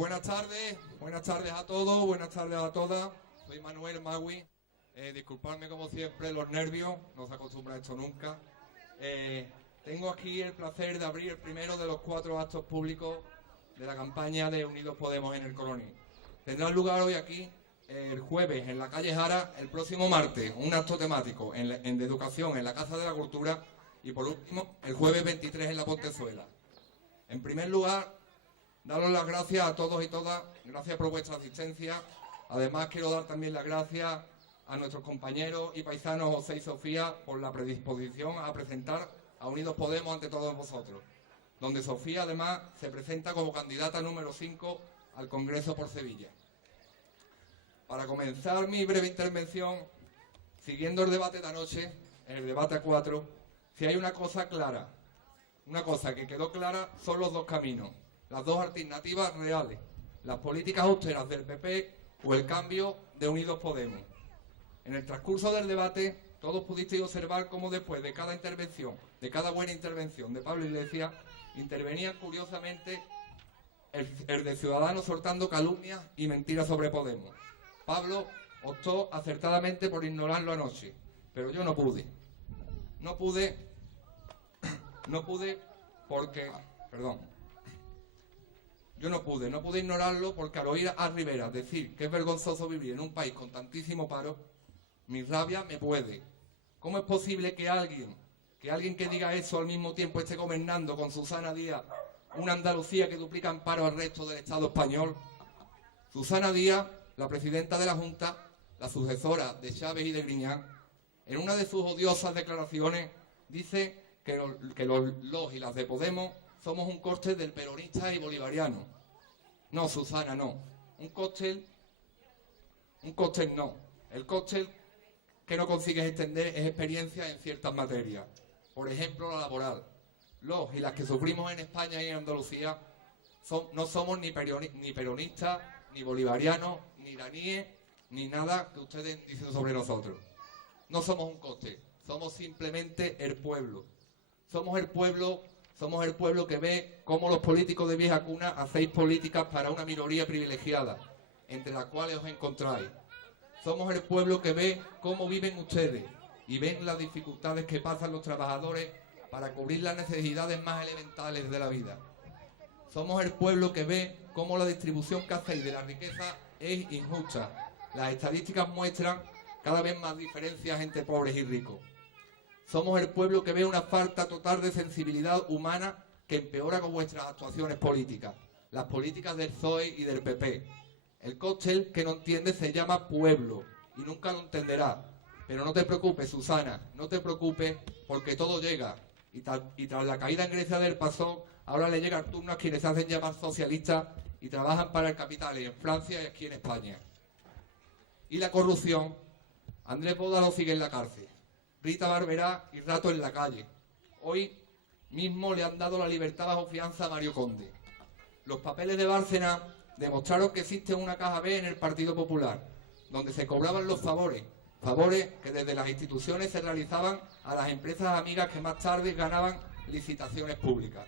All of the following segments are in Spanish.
Buenas tardes a todos, buenas tardes a todas. Soy Manuel Magui. Disculpadme como siempre los nervios, no se acostumbra a esto nunca. Tengo aquí el placer de abrir el primero de los 4 actos públicos de la campaña de Unidos Podemos en el Coloní. Tendrá lugar hoy aquí, el jueves, en la calle Jara, el próximo martes, un acto temático de educación en la Casa de la Cultura y por último, el jueves 23 en la Pontezuela. En primer lugar, daros las gracias a todos y todas, gracias por vuestra asistencia. Además, quiero dar también las gracias a nuestros compañeros y paisanos José y Sofía por la predisposición a presentar a Unidos Podemos ante todos vosotros, donde Sofía además se presenta como candidata número 5 al Congreso por Sevilla. Para comenzar mi breve intervención, siguiendo el debate de anoche, en el debate a 4, si hay una cosa clara, una cosa que quedó clara, son los dos caminos, las dos alternativas reales, las políticas austeras del PP o el cambio de Unidos Podemos. En el transcurso del debate, todos pudisteis observar cómo después de cada intervención, de cada buena intervención de Pablo Iglesias, intervenía curiosamente el de Ciudadanos soltando calumnias y mentiras sobre Podemos. Pablo optó acertadamente por ignorarlo anoche, pero yo no pude. No pude porque... Yo no pude ignorarlo porque al oír a Rivera decir que es vergonzoso vivir en un país con tantísimo paro, mi rabia me puede. ¿Cómo es posible que alguien que diga eso al mismo tiempo esté gobernando con Susana Díaz una Andalucía que duplica en paro al resto del Estado español? Susana Díaz, la presidenta de la Junta, la sucesora de Chávez y de Griñán, en una de sus odiosas declaraciones dice que los y las de Podemos somos un cóctel del peronista y bolivariano. No, Susana, no. Un cóctel no. El cóctel que no consigues extender es experiencia en ciertas materias. Por ejemplo, la laboral. Los y las que sufrimos en España y en Andalucía no somos ni peronistas, ni bolivarianos, ni iraníes, ni nada que ustedes dicen sobre nosotros. No somos un cóctel, somos simplemente el pueblo. Somos el pueblo que ve cómo los políticos de vieja cuna hacéis políticas para una minoría privilegiada, entre las cuales os encontráis. Somos el pueblo que ve cómo viven ustedes y ven las dificultades que pasan los trabajadores para cubrir las necesidades más elementales de la vida. Somos el pueblo que ve cómo la distribución que hacéis de la riqueza es injusta. Las estadísticas muestran cada vez más diferencias entre pobres y ricos. Somos el pueblo que ve una falta total de sensibilidad humana que empeora con vuestras actuaciones políticas, las políticas del PSOE y del PP. El cóctel que no entiende se llama pueblo y nunca lo entenderá. Pero no te preocupes, Susana, no te preocupes porque todo llega. Y tras la caída en Grecia del PASOK, ahora le llega el turno a quienes se hacen llamar socialistas y trabajan para el capital en Francia y aquí en España. Y la corrupción, Andrés Bódalo sigue en la cárcel. Rita Barberá y Rato en la calle. Hoy mismo le han dado la libertad bajo fianza a Mario Conde. Los papeles de Bárcena demostraron que existe una caja B en el Partido Popular, donde se cobraban los favores que desde las instituciones se realizaban a las empresas amigas que más tarde ganaban licitaciones públicas.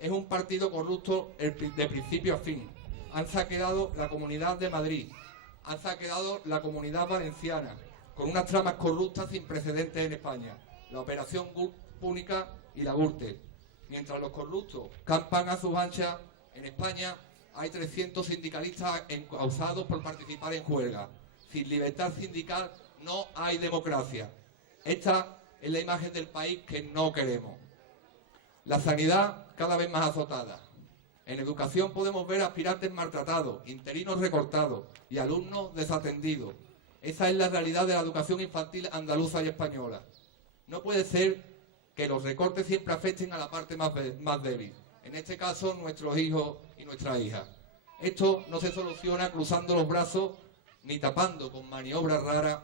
Es un partido corrupto de principio a fin. Han saqueado la Comunidad de Madrid, han saqueado la Comunidad Valenciana, con unas tramas corruptas sin precedentes en España, la Operación Púnica y la Gürtel. Mientras los corruptos campan a sus anchas, en España hay 300 sindicalistas encausados por participar en huelga. Sin libertad sindical no hay democracia. Esta es la imagen del país que no queremos. La sanidad cada vez más azotada. En educación podemos ver aspirantes maltratados, interinos recortados y alumnos desatendidos. Esa es la realidad de la educación infantil andaluza y española. No puede ser que los recortes siempre afecten a la parte más débil. En este caso, nuestros hijos y nuestras hijas. Esto no se soluciona cruzando los brazos ni tapando con maniobras raras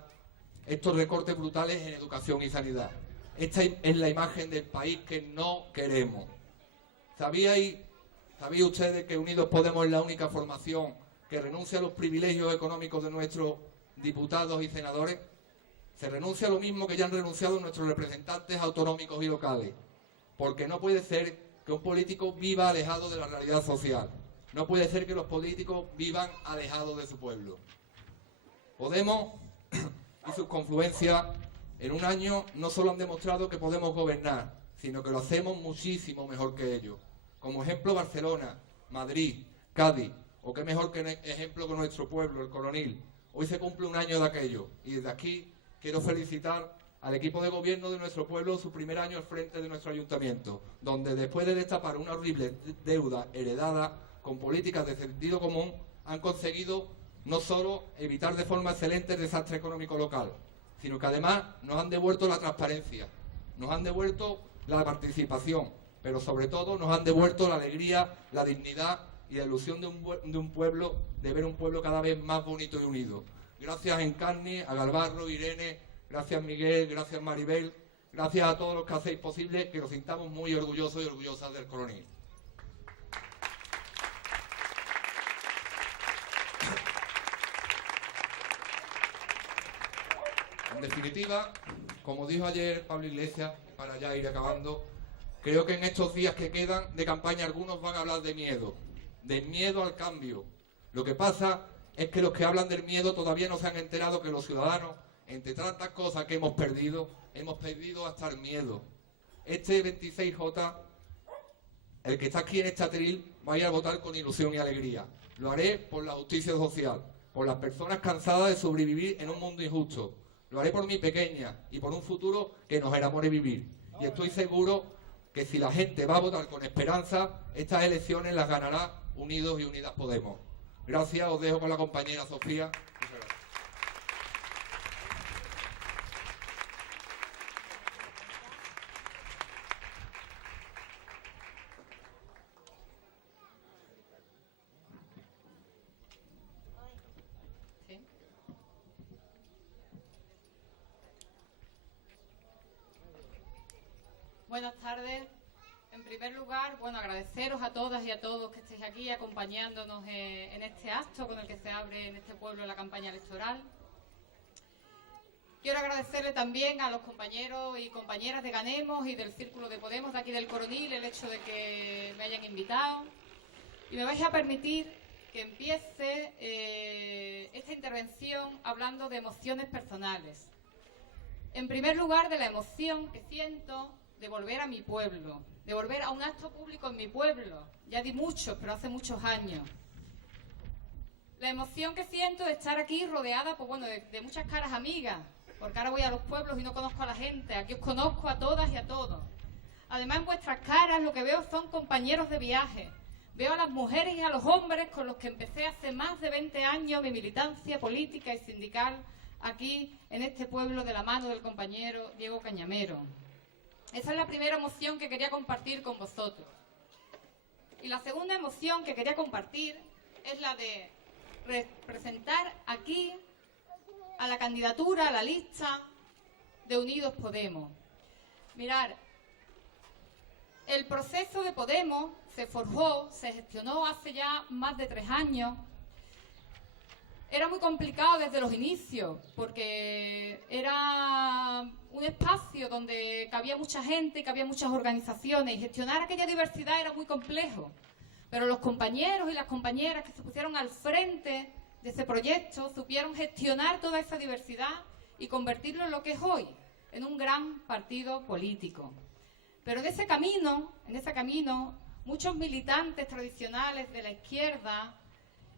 estos recortes brutales en educación y sanidad. Esta es la imagen del país que no queremos. ¿Sabían ustedes que Unidos Podemos es la única formación que renuncia a los privilegios económicos de nuestros diputados y senadores? Se renuncia a lo mismo que ya han renunciado nuestros representantes autonómicos y locales, porque no puede ser que un político viva alejado de la realidad social. No puede ser que los políticos vivan alejados de su pueblo. Podemos y sus confluencias en un año no solo han demostrado que podemos gobernar, sino que lo hacemos muchísimo mejor que ellos. Como ejemplo, Barcelona, Madrid, Cádiz, o qué mejor que ejemplo que nuestro pueblo, el Coronil. Hoy se cumple un año de aquello, y desde aquí quiero felicitar al equipo de gobierno de nuestro pueblo su primer año al frente de nuestro ayuntamiento, donde después de destapar una horrible deuda heredada con políticas de sentido común, han conseguido no solo evitar de forma excelente el desastre económico local, sino que además nos han devuelto la transparencia, nos han devuelto la participación, pero sobre todo nos han devuelto la alegría, la dignidad y la ilusión de un pueblo, de ver un pueblo cada vez más bonito y unido. Gracias Encarni, a Galvarro, Irene, gracias Miguel, gracias Maribel, gracias a todos los que hacéis posible que nos sintamos muy orgullosos y orgullosas del Coronil. En definitiva, como dijo ayer Pablo Iglesias, para ya ir acabando, creo que en estos días que quedan de campaña algunos van a hablar de miedo al cambio. Lo que pasa es que los que hablan del miedo todavía no se han enterado que los ciudadanos, entre tantas cosas que hemos perdido hasta el miedo. Este 26J, el que está aquí en este atril, vaya a votar con ilusión y alegría. Lo haré por la justicia social, por las personas cansadas de sobrevivir en un mundo injusto. Lo haré por mi pequeña y por un futuro que nos enamore vivir. Y estoy seguro que si la gente va a votar con esperanza, estas elecciones las ganará Unidos y Unidas Podemos. Gracias, os dejo con la compañera Sofía. Muchas gracias. Buenas tardes. En primer lugar, agradeceros a todas y a todos que estéis aquí acompañándonos en este acto con el que se abre en este pueblo la campaña electoral. Quiero agradecerle también a los compañeros y compañeras de Ganemos y del Círculo de Podemos de aquí del Coronil el hecho de que me hayan invitado. Y me vais a permitir que empiece esta intervención hablando de emociones personales. En primer lugar, de la emoción que siento de volver a mi pueblo, de volver a un acto público en mi pueblo. Ya di muchos, pero hace muchos años. La emoción que siento de estar aquí rodeada de muchas caras amigas, porque ahora voy a los pueblos y no conozco a la gente. Aquí os conozco a todas y a todos. Además, en vuestras caras lo que veo son compañeros de viaje. Veo a las mujeres y a los hombres con los que empecé hace más de 20 años mi militancia política y sindical aquí en este pueblo de la mano del compañero Diego Cañamero. Esa es la primera emoción que quería compartir con vosotros. Y la segunda emoción que quería compartir es la de representar aquí a la candidatura, a la lista de Unidos Podemos. Mirad, el proceso de Podemos se forjó, se gestionó hace ya más de 3 años. Era muy complicado desde los inicios, porque era un espacio donde cabía mucha gente, cabía muchas organizaciones, y gestionar aquella diversidad era muy complejo. Pero los compañeros y las compañeras que se pusieron al frente de ese proyecto supieron gestionar toda esa diversidad y convertirlo en lo que es hoy, en un gran partido político. Pero en ese camino, muchos militantes tradicionales de la izquierda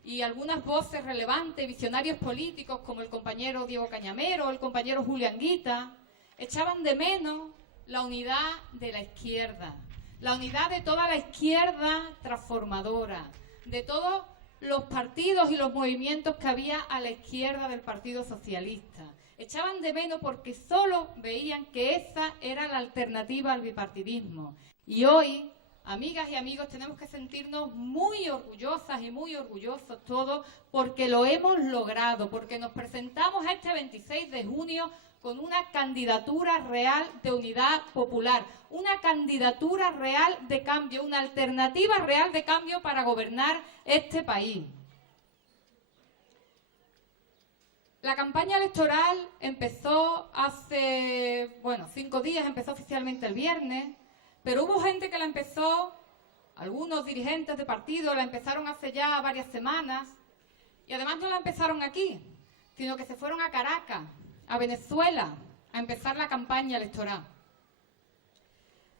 y algunas voces relevantes, visionarios políticos como el compañero Diego Cañamero o el compañero Julio Anguita, echaban de menos la unidad de la izquierda, la unidad de toda la izquierda transformadora, de todos los partidos y los movimientos que había a la izquierda del Partido Socialista. Echaban de menos porque solo veían que esa era la alternativa al bipartidismo. Y hoy, amigas y amigos, tenemos que sentirnos muy orgullosas y muy orgullosos todos porque lo hemos logrado, porque nos presentamos a este 26 de junio con una candidatura real de unidad popular, una candidatura real de cambio, una alternativa real de cambio para gobernar este país. La campaña electoral empezó hace, 5 días, empezó oficialmente el viernes, pero hubo gente que la empezó Algunos dirigentes de partido la empezaron hace ya varias semanas y además no la empezaron aquí, sino que se fueron a Caracas, a Venezuela, a empezar la campaña electoral.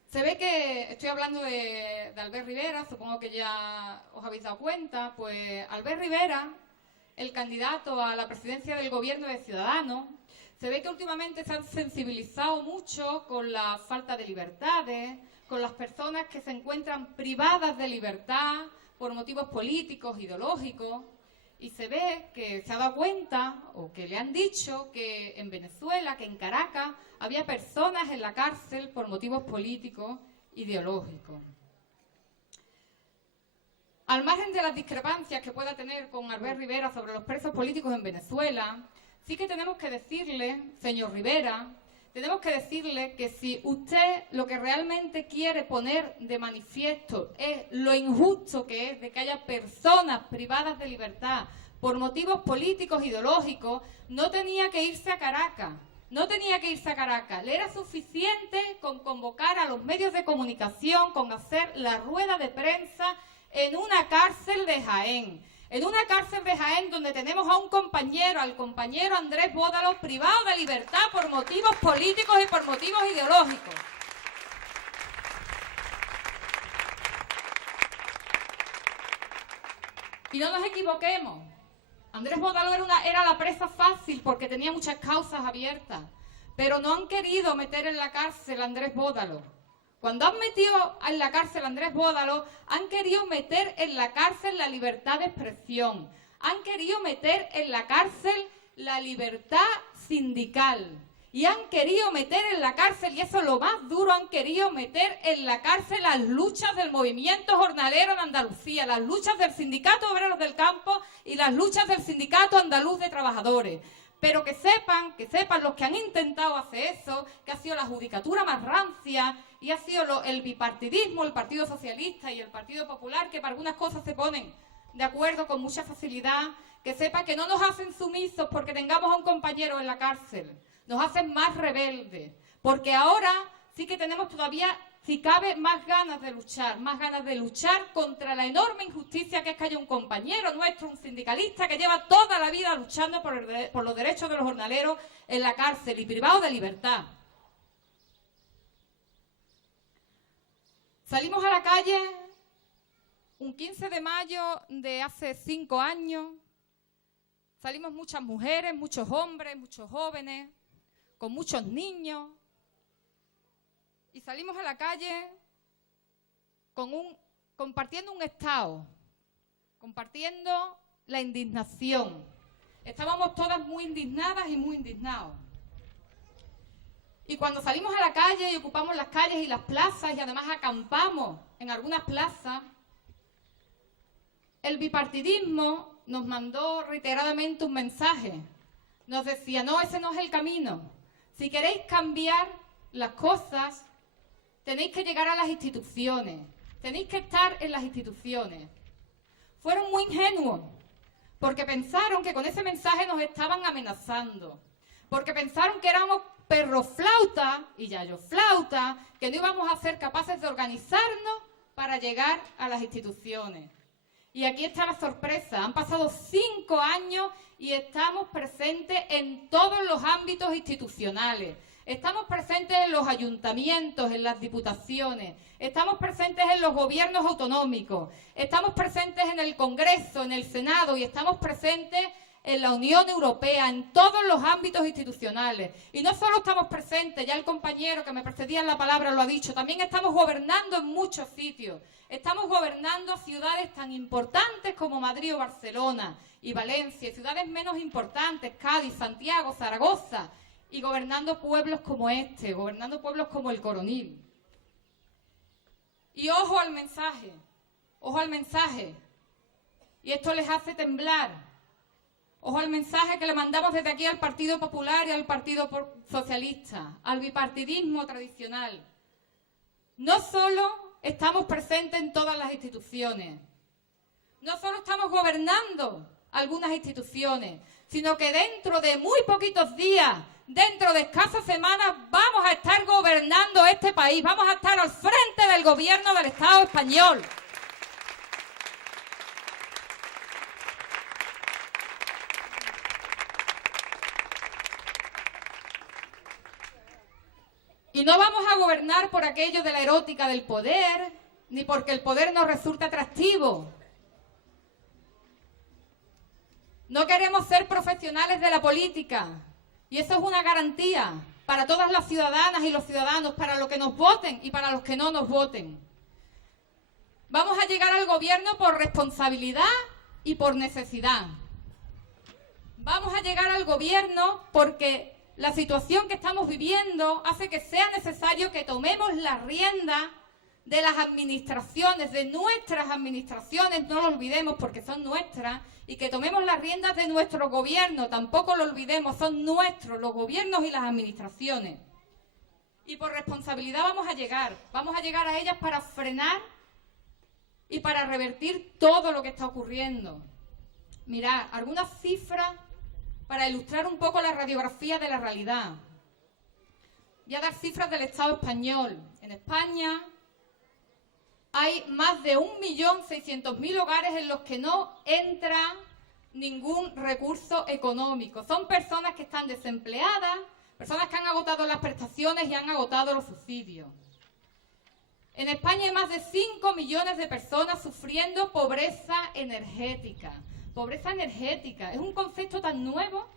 Se ve que, estoy hablando de Albert Rivera, supongo que ya os habéis dado cuenta, pues Albert Rivera, el candidato a la presidencia del gobierno de Ciudadanos, se ve que últimamente se han sensibilizado mucho con la falta de libertades, con las personas que se encuentran privadas de libertad por motivos políticos, ideológicos, y se ve que se ha dado cuenta, o que le han dicho, que en Venezuela, que en Caracas, había personas en la cárcel por motivos políticos, ideológicos. Al margen de las discrepancias que pueda tener con Albert Rivera sobre los presos políticos en Venezuela, sí que tenemos que decirle, señor Rivera, tenemos que decirle que si usted lo que realmente quiere poner de manifiesto es lo injusto que es de que haya personas privadas de libertad por motivos políticos, ideológicos, no tenía que irse a Caracas. No tenía que irse a Caracas. Le era suficiente con convocar a los medios de comunicación, con hacer la rueda de prensa en una cárcel de Jaén. En una cárcel de Jaén donde tenemos a un compañero, al compañero Andrés Bódalo, privado de libertad por motivos políticos y por motivos ideológicos. Y no nos equivoquemos. Andrés Bódalo era la presa fácil porque tenía muchas causas abiertas. Pero no han querido meter en la cárcel a Andrés Bódalo. Cuando han metido en la cárcel a Andrés Bódalo, han querido meter en la cárcel la libertad de expresión. Han querido meter en la cárcel la libertad sindical. Y han querido meter en la cárcel, y eso es lo más duro, han querido meter en la cárcel las luchas del movimiento jornalero en Andalucía, las luchas del Sindicato Obreros del Campo y las luchas del Sindicato Andaluz de Trabajadores. Pero que sepan los que han intentado hacer eso, que ha sido la judicatura más rancia y ha sido el bipartidismo, el Partido Socialista y el Partido Popular, que para algunas cosas se ponen de acuerdo con mucha facilidad, que sepa que no nos hacen sumisos porque tengamos a un compañero en la cárcel, nos hacen más rebeldes, porque ahora sí que tenemos todavía, si cabe, más ganas de luchar contra la enorme injusticia que es que haya un compañero nuestro, un sindicalista que lleva toda la vida luchando por los derechos de los jornaleros en la cárcel y privado de libertad. Salimos a la calle un 15 de mayo de hace 5 años, salimos muchas mujeres, muchos hombres, muchos jóvenes, con muchos niños, y salimos a la calle compartiendo un estado, compartiendo la indignación. Estábamos todas muy indignadas y muy indignados. Y cuando salimos a la calle y ocupamos las calles y las plazas y además acampamos en algunas plazas, el bipartidismo nos mandó reiteradamente un mensaje. Nos decía, no, ese no es el camino. Si queréis cambiar las cosas, tenéis que llegar a las instituciones, tenéis que estar en las instituciones. Fueron muy ingenuos, porque pensaron que con ese mensaje nos estaban amenazando, porque pensaron que éramos perroflauta y yayoflauta, que no íbamos a ser capaces de organizarnos para llegar a las instituciones. Y aquí está la sorpresa, han pasado 5 años y estamos presentes en todos los ámbitos institucionales. Estamos presentes en los ayuntamientos, en las diputaciones, estamos presentes en los gobiernos autonómicos, estamos presentes en el Congreso, en el Senado y estamos presentes en la Unión Europea, en todos los ámbitos institucionales. Y no solo estamos presentes, ya el compañero que me precedía en la palabra lo ha dicho, también estamos gobernando en muchos sitios. Estamos gobernando ciudades tan importantes como Madrid o Barcelona y Valencia, y ciudades menos importantes, Cádiz, Santiago, Zaragoza, y gobernando pueblos como este, gobernando pueblos como el Coronil. Y ojo al mensaje, y esto les hace temblar. Ojo al mensaje que le mandamos desde aquí al Partido Popular y al Partido Socialista, al bipartidismo tradicional. No solo estamos presentes en todas las instituciones, no solo estamos gobernando algunas instituciones, sino que dentro de muy poquitos días, dentro de escasas semanas, vamos a estar gobernando este país, vamos a estar al frente del gobierno del Estado español. Y no vamos a gobernar por aquello de la erótica del poder, ni porque el poder nos resulta atractivo. No queremos ser profesionales de la política. Y eso es una garantía para todas las ciudadanas y los ciudadanos, para los que nos voten y para los que no nos voten. Vamos a llegar al gobierno por responsabilidad y por necesidad. Vamos a llegar al gobierno porque la situación que estamos viviendo hace que sea necesario que tomemos la rienda de las administraciones, de nuestras administraciones, no lo olvidemos porque son nuestras, y que tomemos las riendas de nuestro gobierno, tampoco lo olvidemos, son nuestros, los gobiernos y las administraciones. Y por responsabilidad vamos a llegar a ellas para frenar y para revertir todo lo que está ocurriendo. Mirad, algunas cifras para ilustrar un poco la radiografía de la realidad. Voy a dar cifras del Estado español. En España hay más de 1.600.000 hogares en los que no entra ningún recurso económico. Son personas que están desempleadas, personas que han agotado las prestaciones y han agotado los subsidios. En España hay más de 5 millones de personas sufriendo pobreza energética. Pobreza energética es un concepto tan nuevo.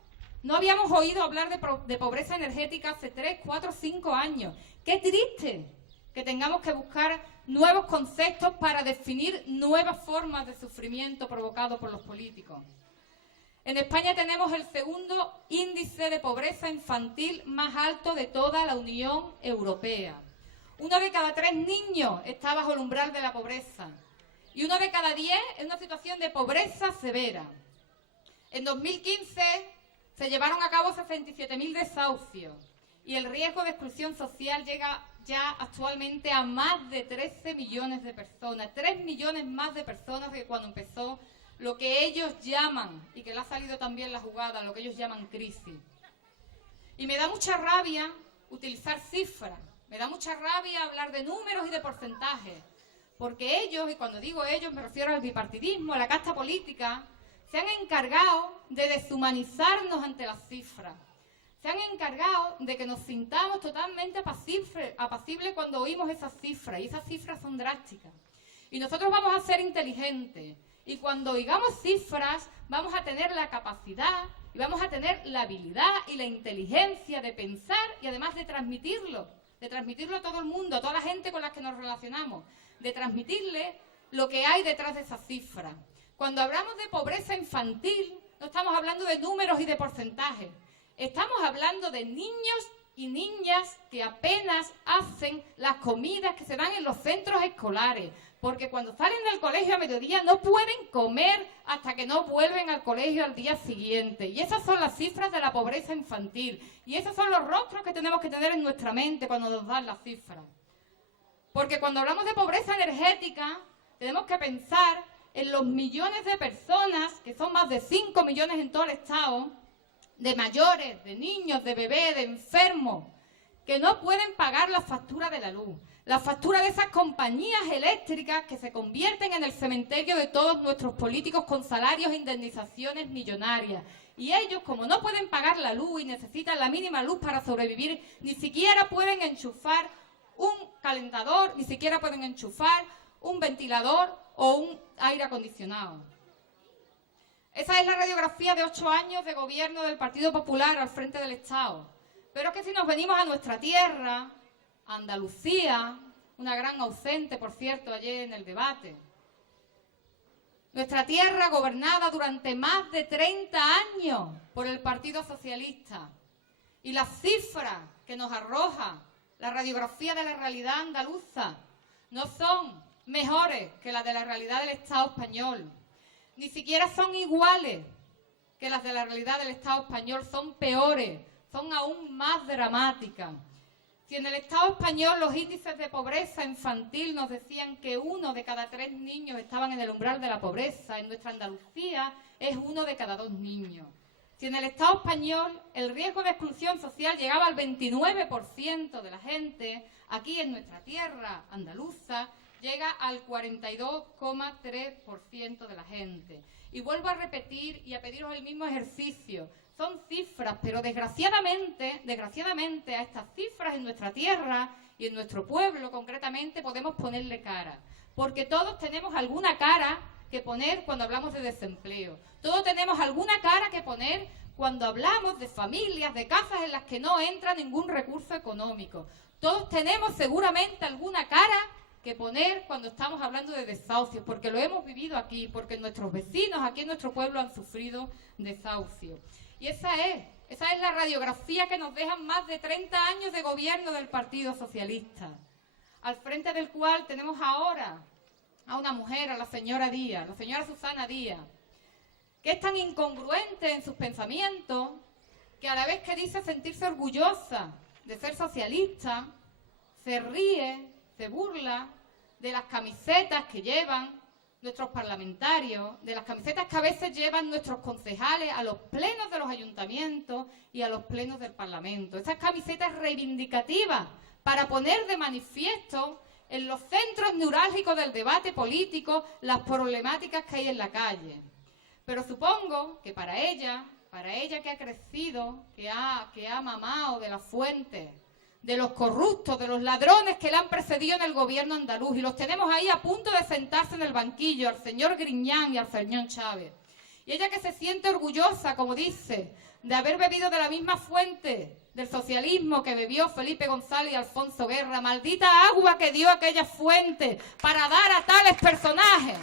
No habíamos oído hablar de pobreza energética hace 3, 4, 5 años. ¡Qué triste! Que tengamos que buscar nuevos conceptos para definir nuevas formas de sufrimiento provocado por los políticos. En España tenemos el segundo índice de pobreza infantil más alto de toda la Unión Europea. 1 de cada 3 niños está bajo el umbral de la pobreza y 1 de cada 10 en una situación de pobreza severa. En 2015 se llevaron a cabo 67.000 desahucios y el riesgo de exclusión social llega ya actualmente a más de 13 millones de personas, 3 millones más de personas que cuando empezó lo que ellos llaman, y que le ha salido también la jugada, lo que ellos llaman crisis. Y me da mucha rabia utilizar cifras, me da mucha rabia hablar de números y de porcentajes, porque ellos, y cuando digo ellos me refiero al bipartidismo, a la casta política, se han encargado de deshumanizarnos ante las cifras. Se han encargado de que nos sintamos totalmente apacibles cuando oímos esas cifras, y esas cifras son drásticas. Y nosotros vamos a ser inteligentes, y cuando oigamos cifras vamos a tener la capacidad y vamos a tener la habilidad y la inteligencia de pensar y además de transmitirlo a todo el mundo, a toda la gente con la que nos relacionamos, de transmitirle lo que hay detrás de esas cifras. Cuando hablamos de pobreza infantil, no estamos hablando de números y de porcentajes. Estamos hablando de niños y niñas que apenas hacen las comidas que se dan en los centros escolares, porque cuando salen del colegio a mediodía no pueden comer hasta que no vuelven al colegio al día siguiente. Y esas son las cifras de la pobreza infantil. Y esos son los rostros que tenemos que tener en nuestra mente cuando nos dan las cifras. Porque cuando hablamos de pobreza energética, tenemos que pensar en los millones de personas, que son más de 5 millones en todo el Estado, de mayores, de niños, de bebés, de enfermos, que no pueden pagar la factura de la luz, la factura de esas compañías eléctricas que se convierten en el cementerio de todos nuestros políticos con salarios e indemnizaciones millonarias. Y ellos, como no pueden pagar la luz y necesitan la mínima luz para sobrevivir, ni siquiera pueden enchufar un calentador, ni siquiera pueden enchufar un ventilador o un aire acondicionado. Esa es la radiografía de 8 años de gobierno del Partido Popular al frente del Estado. Pero es que si nos venimos a nuestra tierra, Andalucía, una gran ausente, por cierto, ayer en el debate. Nuestra tierra gobernada durante más de 30 años por el Partido Socialista. Y las cifras que nos arroja la radiografía de la realidad andaluza no son mejores que las de la realidad del Estado español. Ni siquiera son iguales que las de la realidad del Estado español, son peores, son aún más dramáticas. Si en el Estado español los índices de pobreza infantil nos decían que 1 de cada 3 niños estaban en el umbral de la pobreza, en nuestra Andalucía es 1 de cada 2 niños. Si en el Estado español el riesgo de exclusión social llegaba al 29% de la gente, aquí en nuestra tierra andaluza llega al 42,3% de la gente. Y vuelvo a repetir y a pediros el mismo ejercicio. Son cifras, pero desgraciadamente a estas cifras en nuestra tierra y en nuestro pueblo concretamente podemos ponerle cara. Porque todos tenemos alguna cara que poner cuando hablamos de desempleo. Todos tenemos alguna cara que poner cuando hablamos de familias, de casas en las que no entra ningún recurso económico. Todos tenemos seguramente alguna cara que poner cuando estamos hablando de desahucios, porque lo hemos vivido aquí, porque nuestros vecinos aquí en nuestro pueblo han sufrido desahucios. Y esa es la radiografía que nos dejan más de 30 años de gobierno del Partido Socialista, al frente del cual tenemos ahora a una mujer, a la señora Díaz, la señora Susana Díaz, que es tan incongruente en sus pensamientos, que a la vez que dice sentirse orgullosa de ser socialista, se ríe, se burla de las camisetas que llevan nuestros parlamentarios, de las camisetas que a veces llevan nuestros concejales a los plenos de los ayuntamientos y a los plenos del Parlamento. Esas camisetas reivindicativas para poner de manifiesto en los centros neurálgicos del debate político las problemáticas que hay en la calle. Pero supongo que para ella que ha crecido, que ha mamado de las fuentes, de los corruptos, de los ladrones que le han precedido en el gobierno andaluz, y los tenemos ahí a punto de sentarse en el banquillo, al señor Griñán y al señor Chávez. Y ella que se siente orgullosa, como dice, de haber bebido de la misma fuente del socialismo que bebió Felipe González y Alfonso Guerra, maldita agua que dio aquella fuente para dar a tales personajes.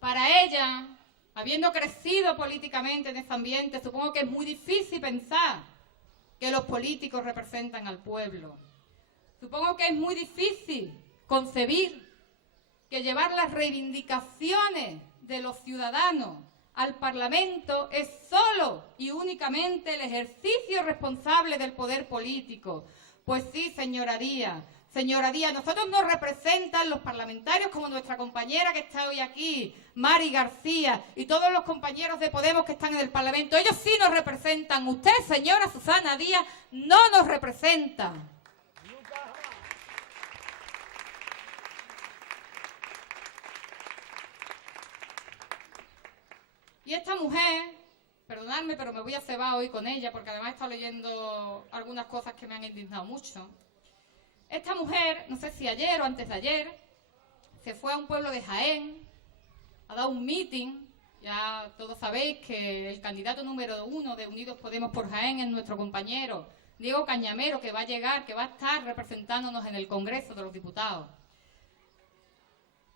Para ella, habiendo crecido políticamente en ese ambiente, supongo que es muy difícil pensar que los políticos representan al pueblo. Supongo que es muy difícil concebir que llevar las reivindicaciones de los ciudadanos al Parlamento es solo y únicamente el ejercicio responsable del poder político. Pues sí, señora Díaz, nosotros nos representan los parlamentarios como nuestra compañera que está hoy aquí, Mari García, y todos los compañeros de Podemos que están en el Parlamento. Ellos sí nos representan. Usted, señora Susana Díaz, no nos representa. Y esta mujer, perdonadme, pero me voy a cebar hoy con ella, porque además he estado leyendo algunas cosas que me han indignado mucho. Esta mujer, no sé si ayer o antes de ayer, se fue a un pueblo de Jaén, ha dado un meeting. Ya todos sabéis que el candidato número 1 de Unidos Podemos por Jaén es nuestro compañero Diego Cañamero, que va a llegar, que va a estar representándonos en el Congreso de los Diputados.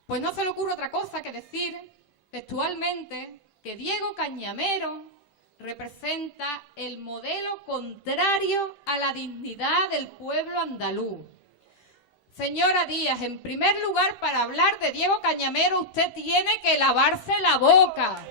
Pues no se le ocurre otra cosa que decir textualmente que Diego Cañamero representa el modelo contrario a la dignidad del pueblo andaluz. Señora Díaz, en primer lugar, para hablar de Diego Cañamero, usted tiene que lavarse la boca.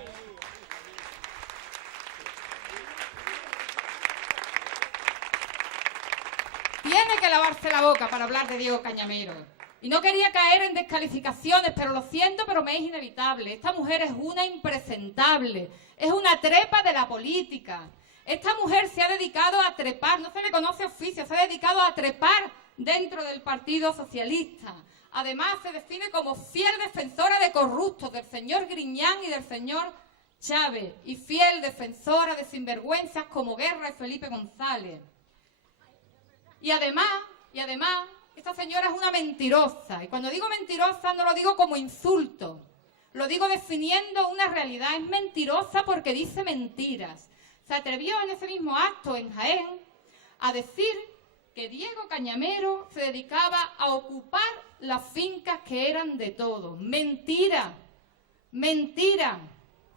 Tiene que lavarse la boca para hablar de Diego Cañamero. Y no quería caer en descalificaciones, pero lo siento, pero me es inevitable. Esta mujer es una impresentable, es una trepa de la política. Esta mujer se ha dedicado a trepar, no se le conoce oficio, se ha dedicado a trepar dentro del Partido Socialista. Además, se define como fiel defensora de corruptos, del señor Griñán y del señor Chávez, y fiel defensora de sinvergüenzas como Guerra y Felipe González. Y además, esta señora es una mentirosa. Y cuando digo mentirosa no lo digo como insulto, lo digo definiendo una realidad. Es mentirosa porque dice mentiras. Se atrevió en ese mismo acto en Jaén a decir que Diego Cañamero se dedicaba a ocupar las fincas que eran de todos. Mentira, mentira,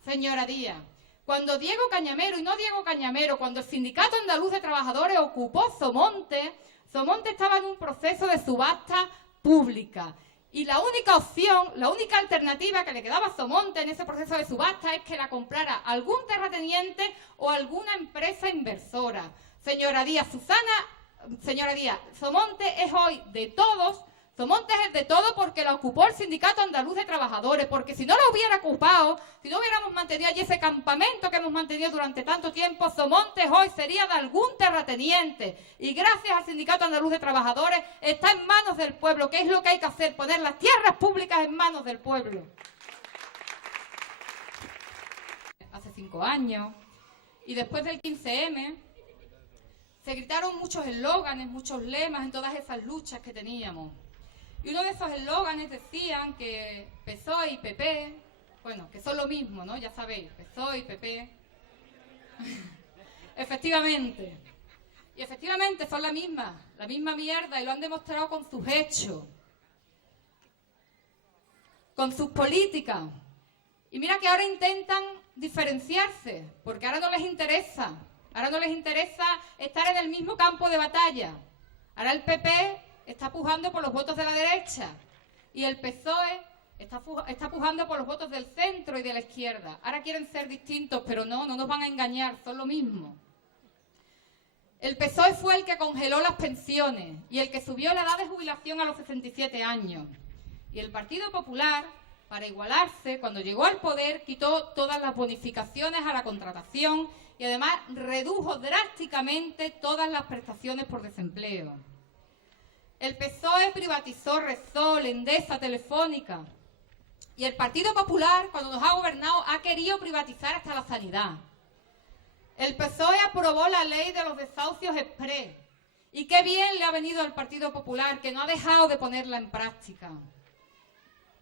señora Díaz. Cuando Diego Cañamero, y no Diego Cañamero, cuando el Sindicato Andaluz de Trabajadores ocupó Somonte, Somonte estaba en un proceso de subasta pública. Y la única opción, la única alternativa que le quedaba a Somonte en ese proceso de subasta es que la comprara algún terrateniente o alguna empresa inversora. Señora Díaz, Somonte es hoy de todos, Somontes es de todo porque la ocupó el Sindicato Andaluz de Trabajadores, porque si no la hubiera ocupado, si no hubiéramos mantenido allí ese campamento que hemos mantenido durante tanto tiempo, Somontes hoy sería de algún terrateniente. Y gracias al Sindicato Andaluz de Trabajadores está en manos del pueblo, que es lo que hay que hacer, poner las tierras públicas en manos del pueblo. Hace 5 años, y después del 15M, se gritaron muchos eslóganes, muchos lemas en todas esas luchas que teníamos. Y uno de esos eslóganes decían que PSOE y PP, bueno, que son lo mismo, ¿no? Ya sabéis, PSOE y PP. Efectivamente. Y efectivamente son la misma mierda, y lo han demostrado con sus hechos, con sus políticas. Y mira que ahora intentan diferenciarse, porque ahora no les interesa. Ahora no les interesa estar en el mismo campo de batalla. Ahora el PP está pujando por los votos de la derecha y el PSOE está pujando por los votos del centro y de la izquierda. Ahora quieren ser distintos, pero no nos van a engañar, son lo mismo. El PSOE fue el que congeló las pensiones y el que subió la edad de jubilación a los 67 años. Y el Partido Popular, para igualarse, cuando llegó al poder, quitó todas las bonificaciones a la contratación y además redujo drásticamente todas las prestaciones por desempleo. El PSOE privatizó Repsol, Endesa, Telefónica. Y el Partido Popular, cuando nos ha gobernado, ha querido privatizar hasta la sanidad. El PSOE aprobó la ley de los desahucios exprés. Y qué bien le ha venido al Partido Popular, que no ha dejado de ponerla en práctica.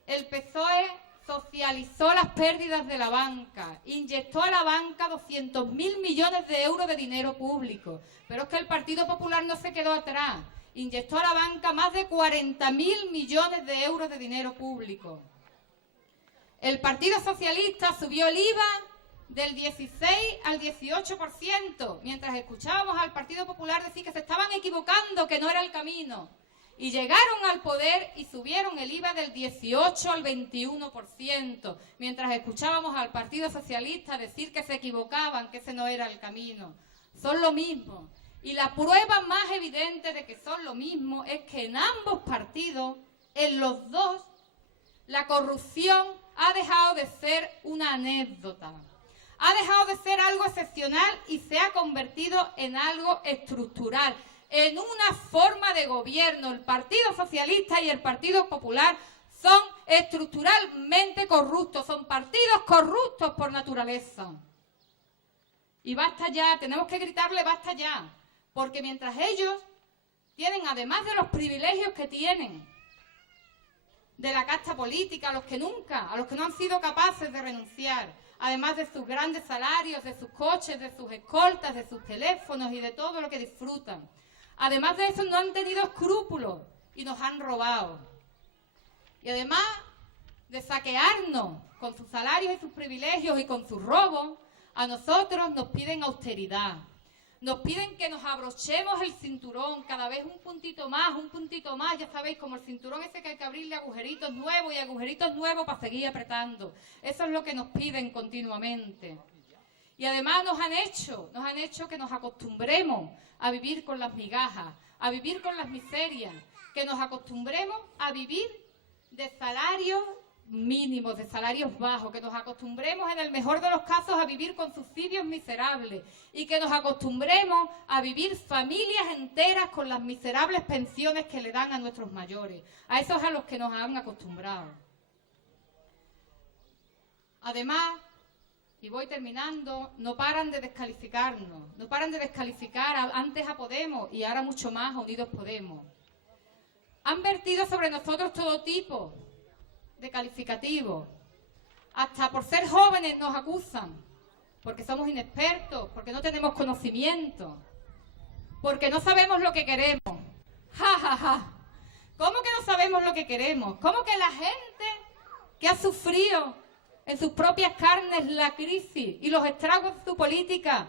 El PSOE socializó las pérdidas de la banca, inyectó a la banca 200.000 millones de euros de dinero público. Pero es que el Partido Popular no se quedó atrás. Inyectó a la banca más de 40.000 millones de euros de dinero público. El Partido Socialista subió el IVA del 16 al 18%, mientras escuchábamos al Partido Popular decir que se estaban equivocando, que no era el camino. Y llegaron al poder y subieron el IVA del 18 al 21%, mientras escuchábamos al Partido Socialista decir que se equivocaban, que ese no era el camino. Son lo mismo. Y la prueba más evidente de que son lo mismo es que en ambos partidos, en los dos, la corrupción ha dejado de ser una anécdota. Ha dejado de ser algo excepcional y se ha convertido en algo estructural, en una forma de gobierno. El Partido Socialista y el Partido Popular son estructuralmente corruptos, son partidos corruptos por naturaleza. Y basta ya, tenemos que gritarle basta ya. Porque mientras ellos tienen, además de los privilegios que tienen de la casta política, a los que no han sido capaces de renunciar, además de sus grandes salarios, de sus coches, de sus escoltas, de sus teléfonos y de todo lo que disfrutan. Además de eso no han tenido escrúpulos y nos han robado. Y además de saquearnos con sus salarios y sus privilegios y con sus robos, a nosotros nos piden austeridad. Nos piden que nos abrochemos el cinturón, cada vez un puntito más, ya sabéis, como el cinturón ese que hay que abrirle agujeritos nuevos para seguir apretando. Eso es lo que nos piden continuamente. Y además nos han hecho que nos acostumbremos a vivir con las migajas, a vivir con las miserias, que nos acostumbremos a vivir de salarios mínimos, de salarios bajos, que nos acostumbremos en el mejor de los casos a vivir con subsidios miserables y que nos acostumbremos a vivir familias enteras con las miserables pensiones que le dan a nuestros mayores. A esos a los que nos han acostumbrado. Además, y voy terminando, no paran de descalificarnos, no paran de descalificar antes a Podemos y ahora mucho más a Unidos Podemos. Han vertido sobre nosotros todo tipo de calificativos. Hasta por ser jóvenes nos acusan, porque somos inexpertos, porque no tenemos conocimiento, porque no sabemos lo que queremos. ¡Ja, ja, ja! ¿Cómo que no sabemos lo que queremos? ¿Cómo que la gente que ha sufrido en sus propias carnes la crisis y los estragos de su política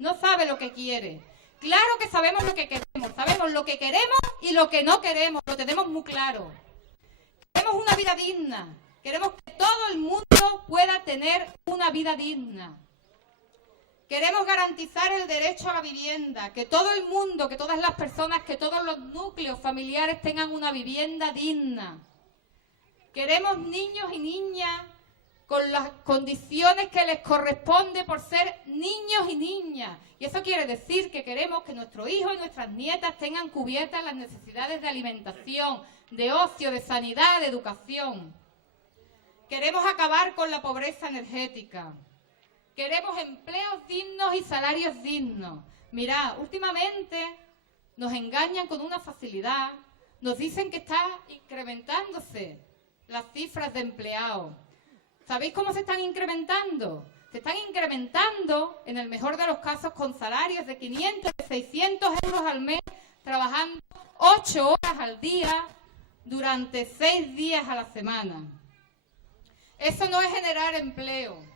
no sabe lo que quiere? Claro que sabemos lo que queremos y lo que no queremos, lo tenemos muy claro. Queremos una vida digna, queremos que todo el mundo pueda tener una vida digna. Queremos garantizar el derecho a la vivienda, que todo el mundo, que todas las personas, que todos los núcleos familiares tengan una vivienda digna. Queremos niños y niñas con las condiciones que les corresponde por ser niños y niñas. Y eso quiere decir que queremos que nuestros hijos y nuestras nietas tengan cubiertas las necesidades de alimentación, de ocio, de sanidad, de educación. Queremos acabar con la pobreza energética. Queremos empleos dignos y salarios dignos. Mirad, últimamente nos engañan con una facilidad. Nos dicen que está incrementándose las cifras de empleados. ¿Sabéis cómo se están incrementando? Se están incrementando, en el mejor de los casos, con salarios de 500, de 600 euros al mes, trabajando 8 horas al día durante 6 días a la semana. Eso no es generar empleo.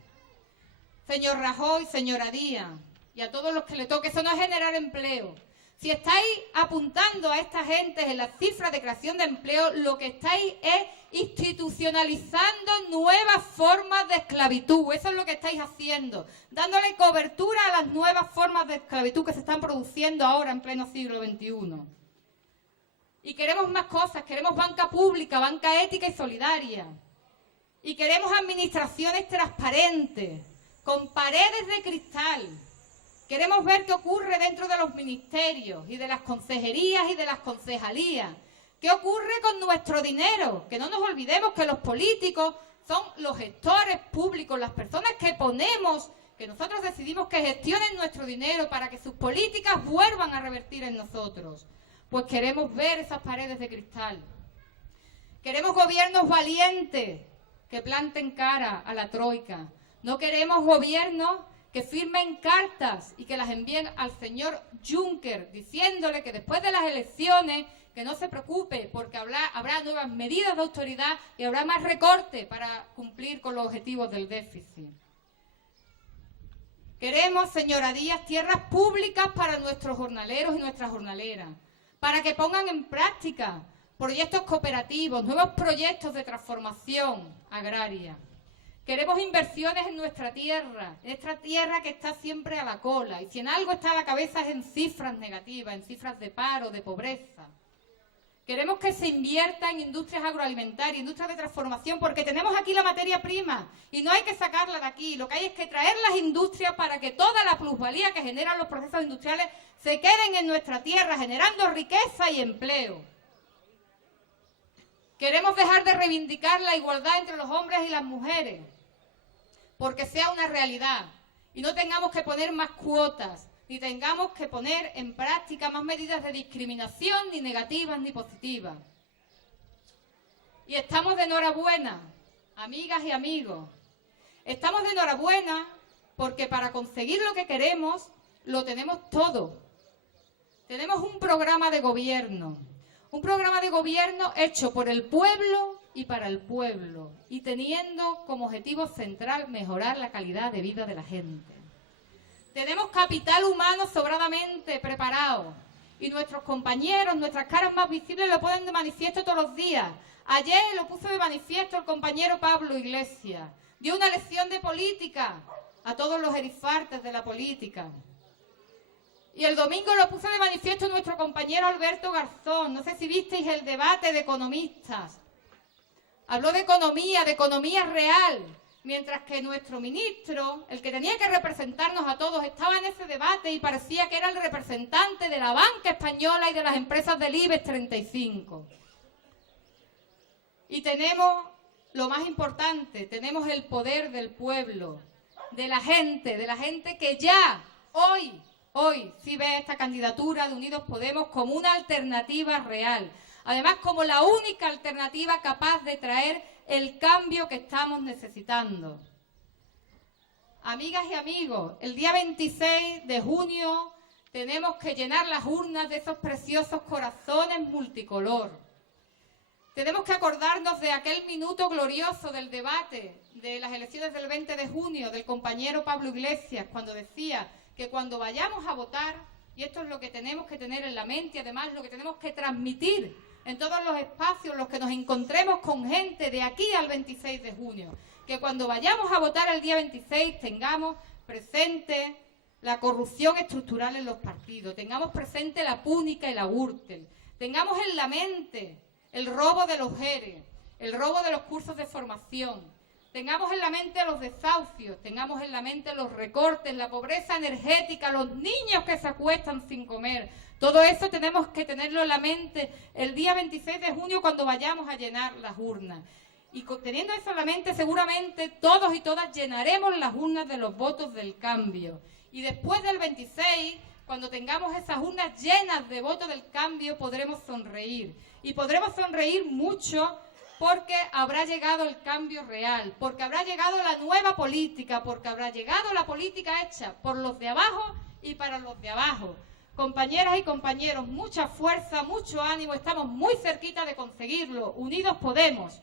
Señor Rajoy, señora Díaz, y a todos los que le toque, eso no es generar empleo. Si estáis apuntando a esta gente en las cifras de creación de empleo, lo que estáis es institucionalizando nuevas formas de esclavitud. Eso es lo que estáis haciendo, dándole cobertura a las nuevas formas de esclavitud que se están produciendo ahora en pleno siglo XXI. Y queremos más cosas, queremos banca pública, banca ética y solidaria. Y queremos administraciones transparentes, con paredes de cristal. Queremos ver qué ocurre dentro de los ministerios y de las consejerías y de las concejalías. ¿Qué ocurre con nuestro dinero? Que no nos olvidemos que los políticos son los gestores públicos, las personas que ponemos, que nosotros decidimos que gestionen nuestro dinero para que sus políticas vuelvan a revertir en nosotros. Pues queremos ver esas paredes de cristal. Queremos gobiernos valientes que planten cara a la troika. No queremos gobiernos que firmen cartas y que las envíen al señor Juncker, diciéndole que después de las elecciones que no se preocupe porque habrá nuevas medidas de autoridad y habrá más recorte para cumplir con los objetivos del déficit. Queremos, señora Díaz, tierras públicas para nuestros jornaleros y nuestras jornaleras, para que pongan en práctica proyectos cooperativos, nuevos proyectos de transformación agraria. Queremos inversiones en nuestra tierra que está siempre a la cola. Y si en algo está a la cabeza es en cifras negativas, en cifras de paro, de pobreza. Queremos que se invierta en industrias agroalimentarias, industrias de transformación, porque tenemos aquí la materia prima y no hay que sacarla de aquí. Lo que hay es que traer las industrias para que toda la plusvalía que generan los procesos industriales se queden en nuestra tierra, generando riqueza y empleo. Queremos dejar de reivindicar la igualdad entre los hombres y las mujeres, porque sea una realidad y no tengamos que poner más cuotas, ni tengamos que poner en práctica más medidas de discriminación, ni negativas ni positivas. Y estamos de enhorabuena, amigas y amigos. Estamos de enhorabuena porque para conseguir lo que queremos, lo tenemos todo. Tenemos un programa de gobierno hecho por el pueblo y para el pueblo, y teniendo como objetivo central mejorar la calidad de vida de la gente. Tenemos capital humano sobradamente preparado, y nuestros compañeros, nuestras caras más visibles lo ponen de manifiesto todos los días. Ayer lo puso de manifiesto el compañero Pablo Iglesias. Dio una lección de política a todos los erifartes de la política. Y el domingo lo puso de manifiesto nuestro compañero Alberto Garzón. No sé si visteis el debate de economistas. Habló de economía real, mientras que nuestro ministro, el que tenía que representarnos a todos, estaba en ese debate y parecía que era el representante de la banca española y de las empresas del IBEX 35. Y tenemos lo más importante, tenemos el poder del pueblo, de la gente que ya hoy sí ve esta candidatura de Unidos Podemos como una alternativa real. Además, como la única alternativa capaz de traer el cambio que estamos necesitando. Amigas y amigos, el día 26 de junio tenemos que llenar las urnas de esos preciosos corazones multicolor. Tenemos que acordarnos de aquel minuto glorioso del debate de las elecciones del 20 de junio del compañero Pablo Iglesias, cuando decía que cuando vayamos a votar, y esto es lo que tenemos que tener en la mente y además lo que tenemos que transmitir en todos los espacios en los que nos encontremos con gente de aquí al 26 de junio, que cuando vayamos a votar el día 26 tengamos presente la corrupción estructural en los partidos, tengamos presente la Púnica y la Gürtel, tengamos en la mente el robo de los ERE, el robo de los cursos de formación, tengamos en la mente los desahucios, tengamos en la mente los recortes, la pobreza energética, los niños que se acuestan sin comer. Todo eso tenemos que tenerlo en la mente el día 26 de junio cuando vayamos a llenar las urnas. Y teniendo eso en la mente, seguramente todos y todas llenaremos las urnas de los votos del cambio. Y después del 26, cuando tengamos esas urnas llenas de votos del cambio, podremos sonreír. Y podremos sonreír mucho porque habrá llegado el cambio real, porque habrá llegado la nueva política, porque habrá llegado la política hecha por los de abajo y para los de abajo. Compañeras y compañeros, mucha fuerza, mucho ánimo, estamos muy cerquita de conseguirlo. Unidos podemos.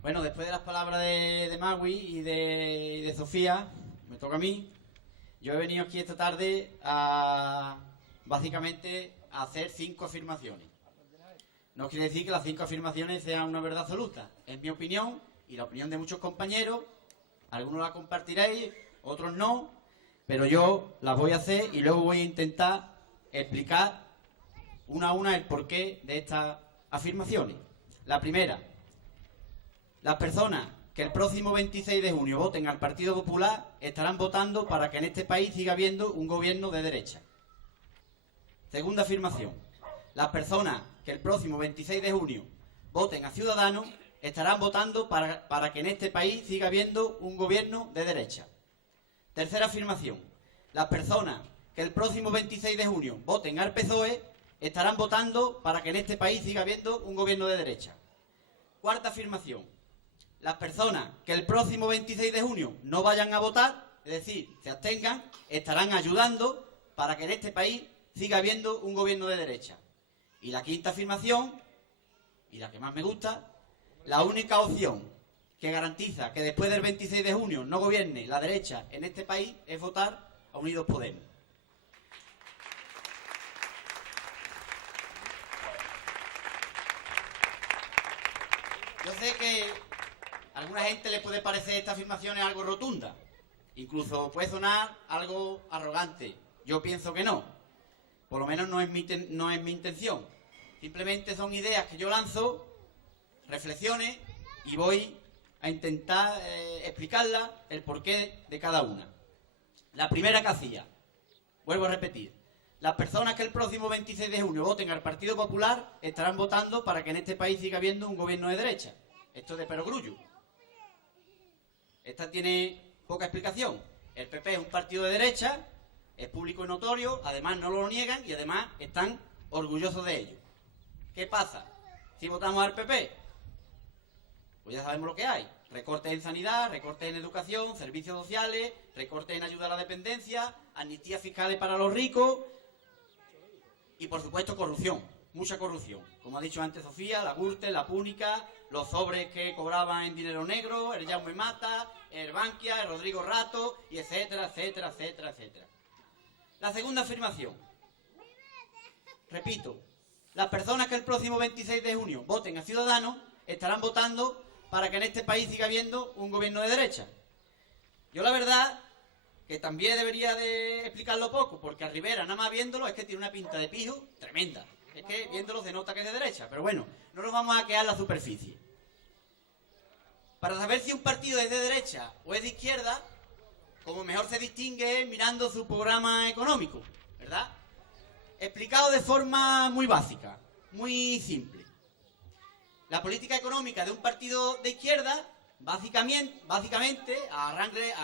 Bueno, después de las palabras de Magui y de Sofía, me toca a mí. Yo he venido aquí esta tarde básicamente a hacer 5 afirmaciones. No quiere decir que las 5 afirmaciones sean una verdad absoluta. Es mi opinión y la opinión de muchos compañeros. Algunos la compartiréis, otros no, pero yo las voy a hacer y luego voy a intentar explicar una a una el porqué de estas afirmaciones. La primera: las personas que el próximo 26 de junio voten al Partido Popular estarán votando para que en este país siga habiendo un gobierno de derecha. Segunda afirmación: las personas que el próximo 26 de junio voten a Ciudadanos estarán votando para que en este país siga habiendo un gobierno de derecha. Tercera afirmación: las personas que el próximo 26 de junio voten al PSOE estarán votando para que en este país siga habiendo un gobierno de derecha. Cuarta afirmación: las personas que el próximo 26 de junio no vayan a votar, es decir, se abstengan, estarán ayudando para que en este país siga habiendo un gobierno de derecha. Y la quinta afirmación, y la que más me gusta: la única opción que garantiza que después del 26 de junio no gobierne la derecha en este país es votar a Unidos Podemos. Yo sé que a alguna gente le puede parecer estas afirmaciones algo rotunda, incluso puede sonar algo arrogante. Yo pienso que no, por lo menos no es mi intención. Simplemente son ideas que yo lanzo, reflexiones, y voy a intentar explicarlas, el porqué de cada una. La primera que hacía, vuelvo a repetir: las personas que el próximo 26 de junio voten al Partido Popular estarán votando para que en este país siga habiendo un gobierno de derecha. Esto es de perogrullo. Esta tiene poca explicación. El PP es un partido de derecha, es público y notorio, además no lo niegan y además están orgullosos de ello. ¿Qué pasa si votamos al PP? Pues ya sabemos lo que hay: recortes en sanidad, recortes en educación, servicios sociales, recortes en ayuda a la dependencia, amnistías fiscales para los ricos y, por supuesto, corrupción, mucha corrupción. Como ha dicho antes Sofía, la Gürtel, la Púnica, los sobres que cobraban en dinero negro, el Jaume Mata, el Bankia, el Rodrigo Rato, y etcétera, etcétera, etcétera, etcétera. La segunda afirmación: repito, las personas que el próximo 26 de junio voten a Ciudadanos estarán votando para que en este país siga habiendo un gobierno de derecha. Yo la verdad que también debería de explicarlo poco, porque a Rivera, nada más viéndolo, es que tiene una pinta de pijo tremenda. Es que viéndolo se nota que es de derecha, pero bueno, no nos vamos a quedar en la superficie. Para saber si un partido es de derecha o es de izquierda, como mejor se distingue es mirando su programa económico, ¿verdad? Explicado de forma muy básica, muy simple. La política económica de un partido de izquierda, básicamente a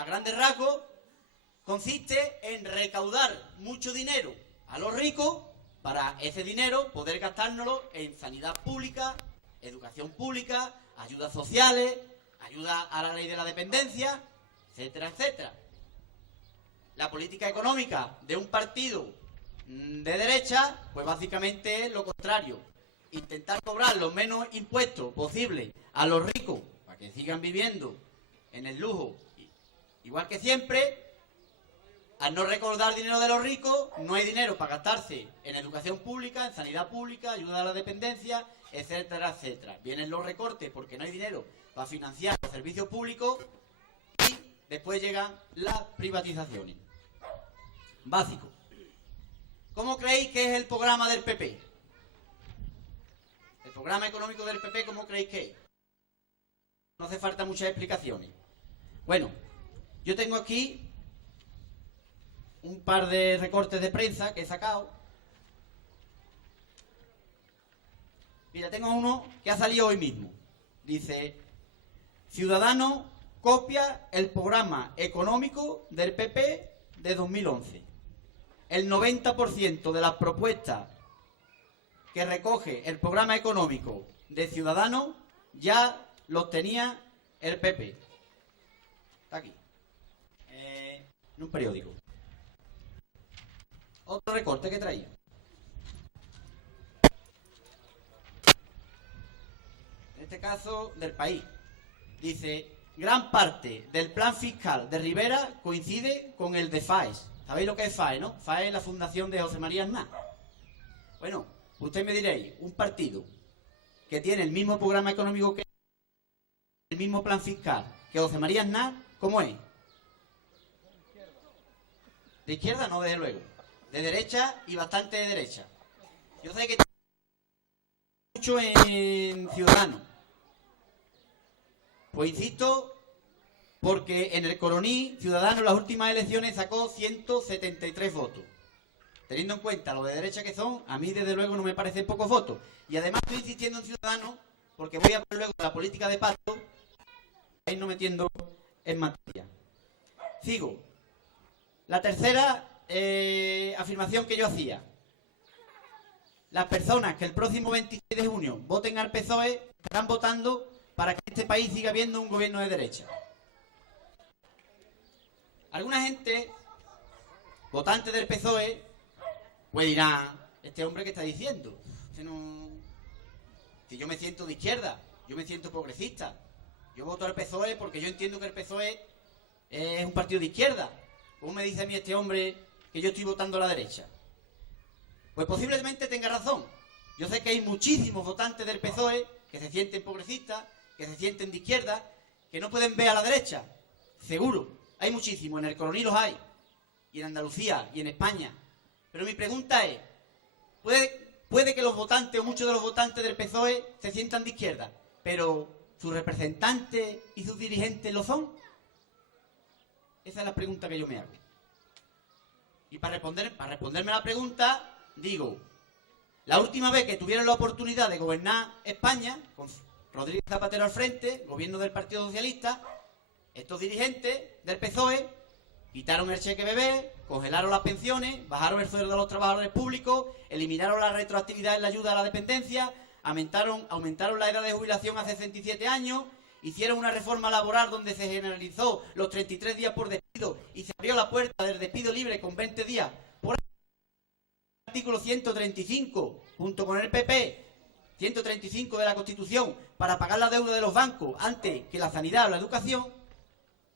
grandes rasgos, consiste en recaudar mucho dinero a los ricos para ese dinero poder gastárnoslo en sanidad pública, educación pública, ayudas sociales, ayuda a la ley de la dependencia, etcétera, etcétera. La política económica de un partido de derecha, pues básicamente es lo contrario: intentar cobrar los menos impuestos posibles a los ricos para que sigan viviendo en el lujo igual que siempre, Al no recaudar dinero de los ricos, no hay dinero para gastarse en educación pública, en sanidad pública, ayuda a la dependencia, etcétera, etcétera. Vienen los recortes porque no hay dinero para financiar los servicios públicos y después llegan las privatizaciones. Básico. ¿Cómo creéis que es el programa del PP? El programa económico del PP, ¿cómo creéis que es? No hace falta muchas explicaciones. Bueno, yo tengo aquí un par de recortes de prensa que he sacado. Mira, tengo uno que ha salido hoy mismo. Dice: Ciudadanos copia el programa económico del PP de 2011. El 90% de las propuestas que recoge el programa económico de Ciudadanos ya los tenía el PP. Está aquí. En un periódico. Otro recorte que traía. En este caso, del País. Dice: gran parte del plan fiscal de Rivera coincide con el de FAES. ¿Sabéis lo que es FAES, no? FAES es la fundación de José María Aznar. Bueno, usted me diréis, un partido que tiene el mismo programa económico que el mismo plan fiscal que José María Aznar, ¿cómo es? De izquierda no, desde luego. De derecha y bastante de derecha. Yo sé que mucho en Ciudadanos. Pues insisto, porque en el Coroní, Ciudadanos en las últimas elecciones sacó 173 votos. Teniendo en cuenta lo de derecha que son, a mí desde luego no me parecen pocos votos. Y además estoy insistiendo en Ciudadanos porque voy a hablar luego de la política de pacto, ahí no metiendo en materia. Sigo. La tercera afirmación que yo hacía. Las personas que el próximo 26 de junio voten al PSOE estarán votando para que este país siga habiendo un gobierno de derecha. Alguna gente, votante del PSOE, pues dirá: este hombre que está diciendo, si yo me siento de izquierda, yo me siento progresista, yo voto al PSOE porque yo entiendo que el PSOE es un partido de izquierda. ¿Cómo me dice a mí este hombre que yo estoy votando a la derecha? Pues posiblemente tenga razón. Yo sé que hay muchísimos votantes del PSOE que se sienten progresistas, que se sienten de izquierda, que no pueden ver a la derecha. Seguro, hay muchísimos, en el Coroní los hay, y en Andalucía, y en España. Pero mi pregunta es, ¿puede que los votantes o muchos de los votantes del PSOE se sientan de izquierda, pero sus representantes y sus dirigentes lo son? Esa es la pregunta que yo me hago. Y para responderme a la pregunta, digo, la última vez que tuvieron la oportunidad de gobernar España, con Rodríguez Zapatero al frente, gobierno del Partido Socialista, estos dirigentes del PSOE quitaron el cheque bebé, congelaron las pensiones, bajaron el sueldo de los trabajadores públicos, eliminaron la retroactividad en la ayuda a la dependencia, aumentaron la edad de jubilación a 67 años, hicieron una reforma laboral donde se generalizó los 33 días por despido y se abrió la puerta del despido libre con 20 días por el artículo 135, junto con el PP, 135 de la Constitución, para pagar la deuda de los bancos antes que la sanidad o la educación,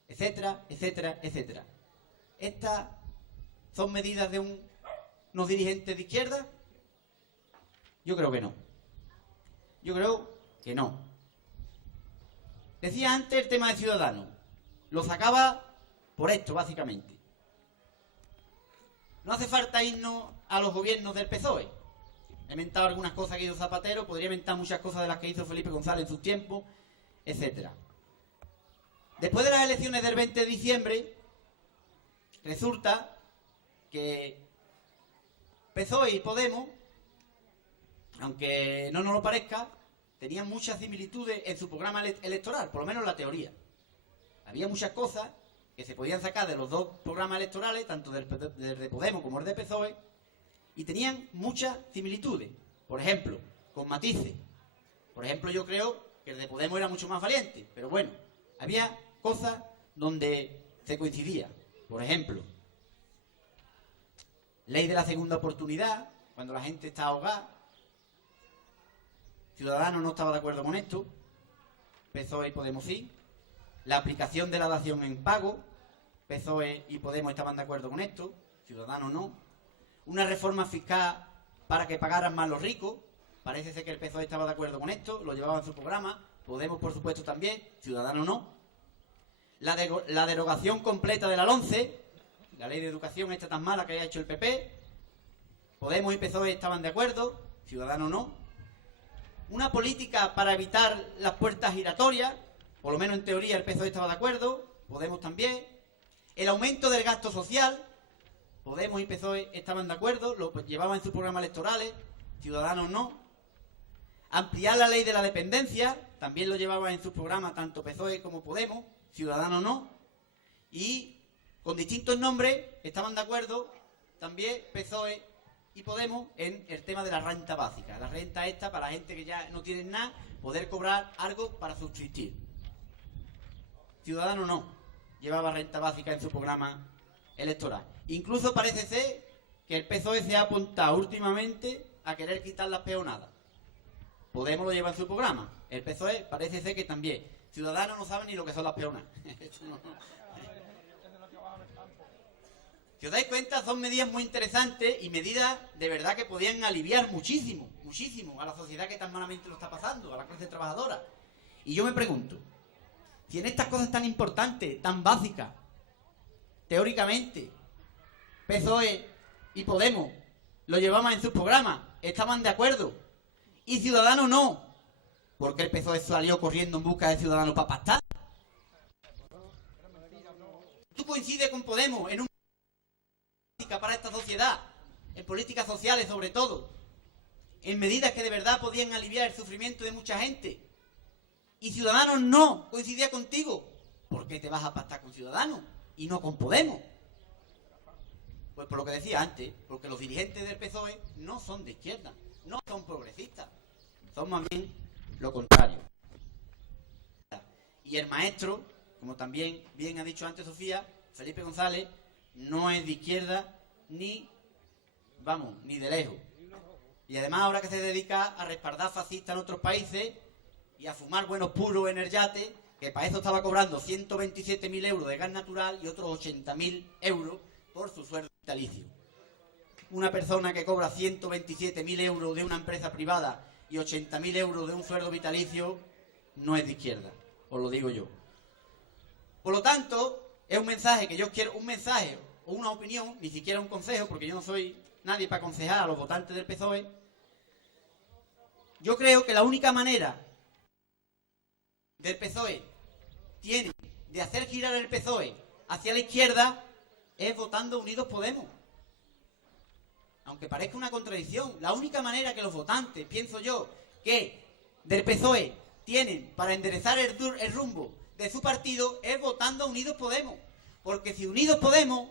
etcétera, etcétera, etcétera. ¿Estas son medidas de unos dirigentes de izquierda? Yo creo que no. Yo creo que no. Decía antes el tema de Ciudadanos. Lo sacaba por esto, básicamente. No hace falta irnos a los gobiernos del PSOE. He inventado algunas cosas que hizo Zapatero, podría inventar muchas cosas de las que hizo Felipe González en su tiempo, etcétera. Después de las elecciones del 20 de diciembre, resulta que PSOE y Podemos, aunque no nos lo parezca, tenían muchas similitudes en su programa electoral, por lo menos en la teoría. Había muchas cosas que se podían sacar de los dos programas electorales, tanto del de Podemos como el de PSOE, y tenían muchas similitudes. Por ejemplo, con matices. Por ejemplo, yo creo que el de Podemos era mucho más valiente, pero bueno, había cosas donde se coincidía. Por ejemplo, ley de la segunda oportunidad, cuando la gente está ahogada. Ciudadanos no estaba de acuerdo con esto, PSOE y Podemos sí. La aplicación de la dación en pago, PSOE y Podemos estaban de acuerdo con esto, Ciudadanos no. Una reforma fiscal para que pagaran más los ricos, parece ser que el PSOE estaba de acuerdo con esto, lo llevaba en su programa, Podemos por supuesto también, Ciudadanos no. La derogación completa de la LOMCE, la ley de educación esta tan mala que haya hecho el PP, Podemos y PSOE estaban de acuerdo, Ciudadanos no. Una política para evitar las puertas giratorias, por lo menos en teoría el PSOE estaba de acuerdo, Podemos también. El aumento del gasto social, Podemos y PSOE estaban de acuerdo, lo llevaban en sus programas electorales, Ciudadanos no. Ampliar la ley de la dependencia, también lo llevaban en sus programas tanto PSOE como Podemos, Ciudadanos no. Y con distintos nombres estaban de acuerdo también PSOE y Podemos en el tema de la renta básica, la renta esta para la gente que ya no tiene nada, poder cobrar algo para subsistir. Ciudadanos no, llevaba renta básica en su programa electoral. Incluso parece ser que el PSOE se ha apuntado últimamente a querer quitar las peonadas. Podemos lo lleva en su programa, el PSOE parece ser que también. Ciudadanos no saben ni lo que son las peonas. Si os dais cuenta, son medidas muy interesantes y medidas de verdad que podían aliviar muchísimo, muchísimo a la sociedad que tan malamente lo está pasando, a la clase trabajadora. Y yo me pregunto, si en estas cosas tan importantes, tan básicas, teóricamente, PSOE y Podemos lo llevaban en sus programas, estaban de acuerdo, y Ciudadanos no, ¿por qué el PSOE salió corriendo en busca de Ciudadanos para pactar? ¿Tú coincides con Podemos en un para esta sociedad, en políticas sociales sobre todo, en medidas que de verdad podían aliviar el sufrimiento de mucha gente, y Ciudadanos no coincidía contigo? ¿Por qué te vas a pactar con Ciudadanos y no con Podemos? Pues por lo que decía antes, porque los dirigentes del PSOE no son de izquierda, no son progresistas, son más bien lo contrario. Y el maestro, como también bien ha dicho antes Sofía, Felipe González, no es de izquierda ni de lejos. Y además ahora que se dedica a respaldar fascistas en otros países y a fumar buenos puros en el yate, que para eso estaba cobrando 127.000 euros de gas natural y otros 80.000 euros por su sueldo vitalicio. Una persona que cobra 127.000 euros de una empresa privada y 80.000 euros de un sueldo vitalicio no es de izquierda, os lo digo yo. Por lo tanto, es un mensaje que yo quiero, un mensaje o una opinión, ni siquiera un consejo, porque yo no soy nadie para aconsejar a los votantes del PSOE. Yo creo que la única manera del PSOE tiene de hacer girar el PSOE hacia la izquierda es votando Unidos Podemos. Aunque parezca una contradicción, la única manera que los votantes, pienso yo, que del PSOE tienen para enderezar el rumbo de su partido es votando a Unidos Podemos. Porque si Unidos Podemos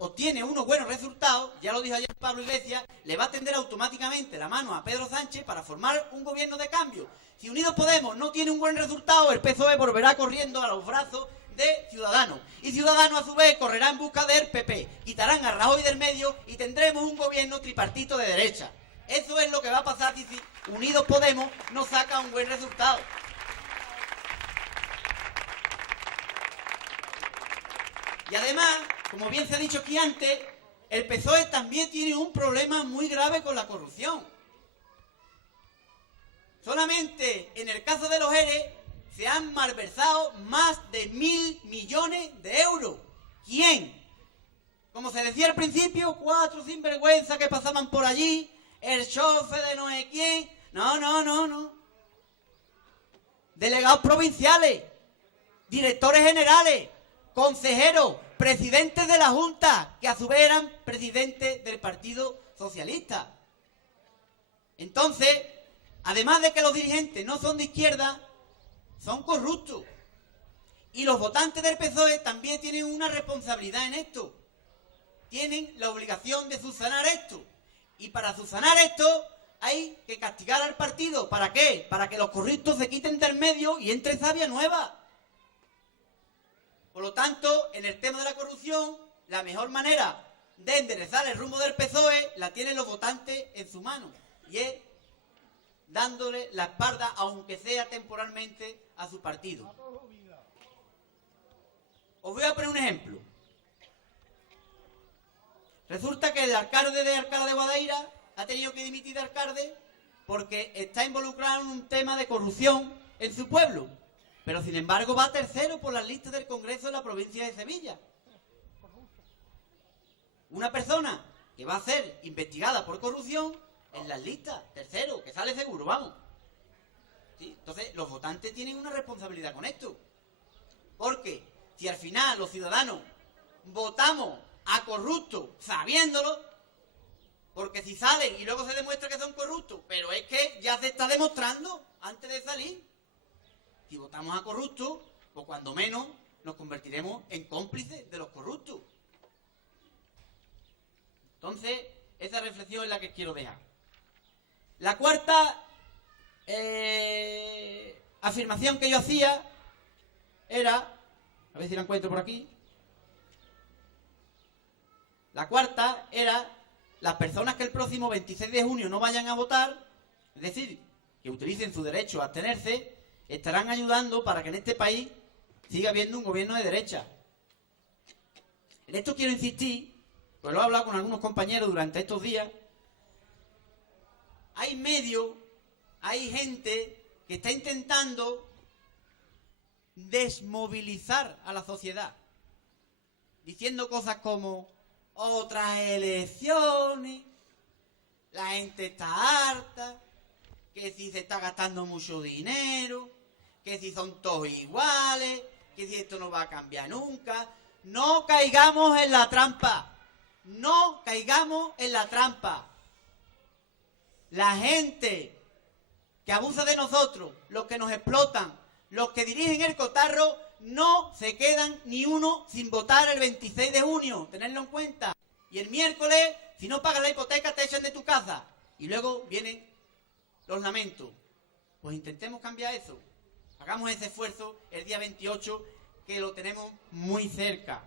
obtiene unos buenos resultados, ya lo dijo ayer Pablo Iglesias, le va a tender automáticamente la mano a Pedro Sánchez para formar un gobierno de cambio. Si Unidos Podemos no tiene un buen resultado, el PSOE volverá corriendo a los brazos de Ciudadanos. Y Ciudadanos a su vez correrá en busca del PP. Quitarán a Rajoy del medio y tendremos un gobierno tripartito de derecha. Eso es lo que va a pasar si Unidos Podemos no saca un buen resultado. Y además, como bien se ha dicho aquí antes, el PSOE también tiene un problema muy grave con la corrupción. Solamente en el caso de los ERE se han malversado más de 1.000 millones de euros. ¿Quién? Como se decía al principio, 4 sinvergüenzas que pasaban por allí, el chofer de no sé quién. No. Delegados provinciales, directores generales, consejeros, presidentes de la Junta, que a su vez eran presidentes del Partido Socialista. Entonces, además de que los dirigentes no son de izquierda, son corruptos. Y los votantes del PSOE también tienen una responsabilidad en esto. Tienen la obligación de subsanar esto. Y para subsanar esto hay que castigar al partido. ¿Para qué? Para que los corruptos se quiten del medio y entre savia nueva. Por lo tanto, en el tema de la corrupción, la mejor manera de enderezar el rumbo del PSOE la tienen los votantes en su mano. Y es dándole la espalda, aunque sea temporalmente, a su partido. Os voy a poner un ejemplo. Resulta que el alcalde de Alcalá de Guadaira ha tenido que dimitir de alcalde porque está involucrado en un tema de corrupción en su pueblo. Pero sin embargo va tercero por las listas del Congreso de la provincia de Sevilla. Una persona que va a ser investigada por corrupción en las listas, tercero, que sale seguro, vamos. ¿Sí? Entonces los votantes tienen una responsabilidad con esto. Porque si al final los ciudadanos votamos a corruptos sabiéndolo, porque si salen y luego se demuestra que son corruptos, pero es que ya se está demostrando antes de salir. Si votamos a corruptos, pues cuando menos nos convertiremos en cómplices de los corruptos. Entonces, esa reflexión es la que quiero dejar. La cuarta afirmación que yo hacía era, a ver si la encuentro por aquí. La cuarta era, las personas que el próximo 26 de junio no vayan a votar, es decir, que utilicen su derecho a abstenerse, estarán ayudando para que en este país siga habiendo un gobierno de derecha. En esto quiero insistir, pues lo he hablado con algunos compañeros durante estos días. Hay medios, hay gente que está intentando desmovilizar a la sociedad, diciendo cosas como otras elecciones, la gente está harta, que si se está gastando mucho dinero, que si son todos iguales, que si esto no va a cambiar nunca. No caigamos en la trampa. No caigamos en la trampa. La gente que abusa de nosotros, los que nos explotan, los que dirigen el cotarro, no se quedan ni uno sin votar el 26 de junio. Tenedlo en cuenta. Y el miércoles, si no pagas la hipoteca, te echan de tu casa. Y luego vienen los lamentos. Pues intentemos cambiar eso. Hagamos ese esfuerzo el día 28, que lo tenemos muy cerca.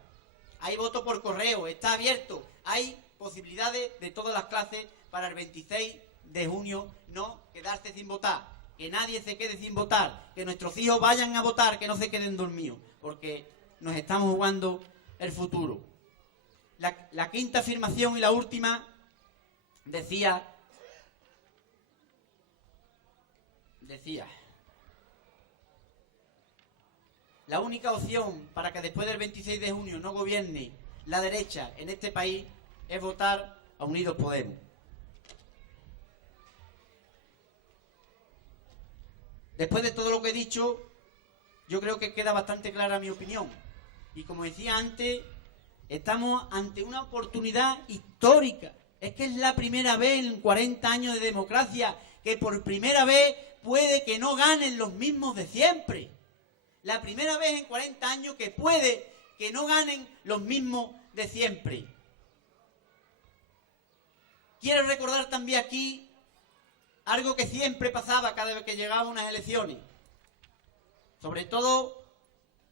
Hay voto por correo, está abierto. Hay posibilidades de todas las clases para el 26 de junio no quedarse sin votar. Que nadie se quede sin votar. Que nuestros hijos vayan a votar, que no se queden dormidos. Porque nos estamos jugando el futuro. La quinta afirmación y la última decía, la única opción para que después del 26 de junio no gobierne la derecha en este país es votar a Unidos Podemos. Después de todo lo que he dicho, yo creo que queda bastante clara mi opinión. Y como decía antes, estamos ante una oportunidad histórica. Es que es la primera vez en 40 años de democracia que por primera vez puede que no ganen los mismos de siempre. La primera vez en 40 años que puede que no ganen los mismos de siempre. Quiero recordar también aquí algo que siempre pasaba cada vez que llegaban unas elecciones. Sobre todo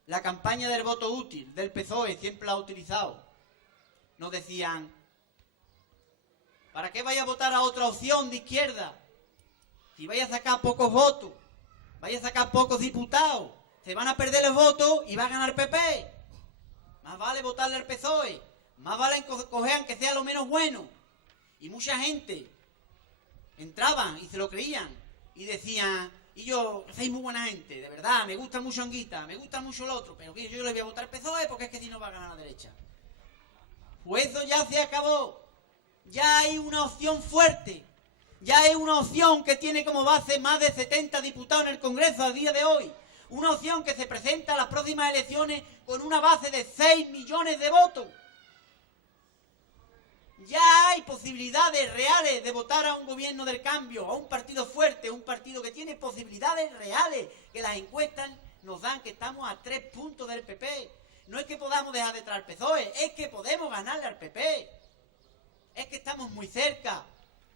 la campaña del voto útil del PSOE siempre la ha utilizado. Nos decían, ¿para qué vaya a votar a otra opción de izquierda? Si vaya a sacar pocos votos, vaya a sacar pocos diputados, se van a perder los votos y va a ganar PP. Más vale votarle al PSOE, más vale coger aunque sea lo menos bueno. Y mucha gente entraban y se lo creían y decían, y yo, soy muy buena gente, de verdad, me gusta mucho Anguita, me gusta mucho el otro, pero yo le voy a votar al PSOE porque es que si no va a ganar la derecha. Pues eso ya se acabó. Ya hay una opción fuerte. Ya hay una opción que tiene como base más de 70 diputados en el Congreso a día de hoy. Una opción que se presenta a las próximas elecciones con una base de 6 millones de votos. Ya hay posibilidades reales de votar a un gobierno del cambio, a un partido fuerte, un partido que tiene posibilidades reales, que las encuestas nos dan que estamos a 3 puntos del PP. No es que podamos dejar detrás al PSOE, es que podemos ganarle al PP. Es que estamos muy cerca.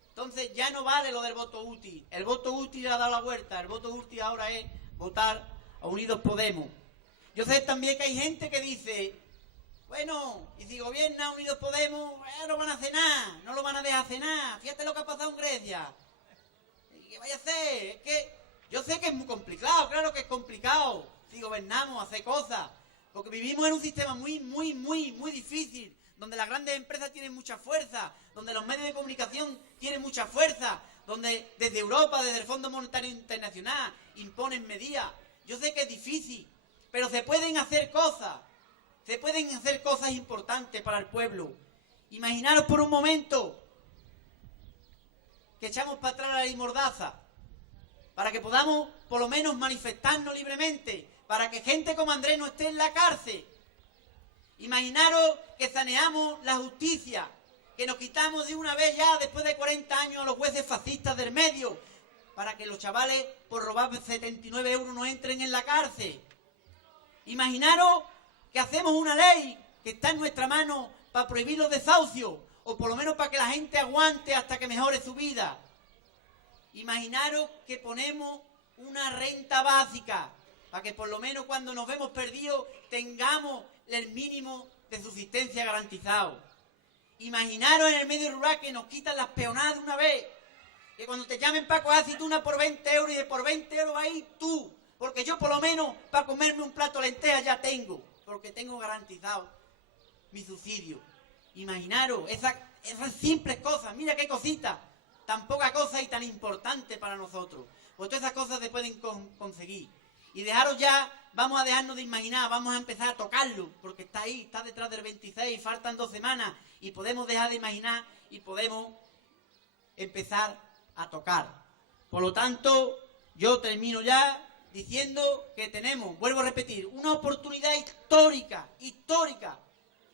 Entonces ya no vale lo del voto útil. El voto útil ha dado la vuelta. El voto útil ahora es votar a Unidos Podemos. Yo sé también que hay gente que dice, bueno, y si gobierna Unidos Podemos, no van a hacer nada, no lo van a dejar hacer nada. Fíjate lo que ha pasado en Grecia. ¿Qué vaya a hacer? Es que yo sé que es muy complicado, claro que es complicado. Si gobernamos, hacer cosas. Porque vivimos en un sistema muy difícil, donde las grandes empresas tienen mucha fuerza, donde los medios de comunicación tienen mucha fuerza, donde desde Europa, desde el Fondo Monetario Internacional, imponen medidas. Yo sé que es difícil, pero se pueden hacer cosas importantes para el pueblo. Imaginaros por un momento que echamos para atrás la ley Mordaza, para que podamos por lo menos manifestarnos libremente, para que gente como Andrés no esté en la cárcel. Imaginaros que saneamos la justicia, que nos quitamos de una vez ya, después de 40 años, a los jueces fascistas del medio, para que los chavales por robar 79 euros no entren en la cárcel. Imaginaros que hacemos una ley que está en nuestra mano para prohibir los desahucios, o por lo menos para que la gente aguante hasta que mejore su vida. Imaginaros que ponemos una renta básica, para que por lo menos cuando nos vemos perdidos tengamos el mínimo de subsistencia garantizado. Imaginaros en el medio rural que nos quitan las peonadas de una vez, que cuando te llamen para coger aceituna por 20 euros y de por 20 euros ahí tú, porque yo por lo menos para comerme un plato de lentejas ya tengo, porque tengo garantizado mi subsidio. Imaginaros esas simples cosas, mira qué cosita, tan poca cosa y tan importante para nosotros. Pues todas esas cosas se pueden conseguir. Y dejaros ya, vamos a dejarnos de imaginar, vamos a empezar a tocarlo, porque está ahí, está detrás del 26, faltan 2 semanas, y podemos dejar de imaginar y podemos empezar a tocar. Por lo tanto, yo termino ya diciendo que tenemos, vuelvo a repetir, una oportunidad histórica,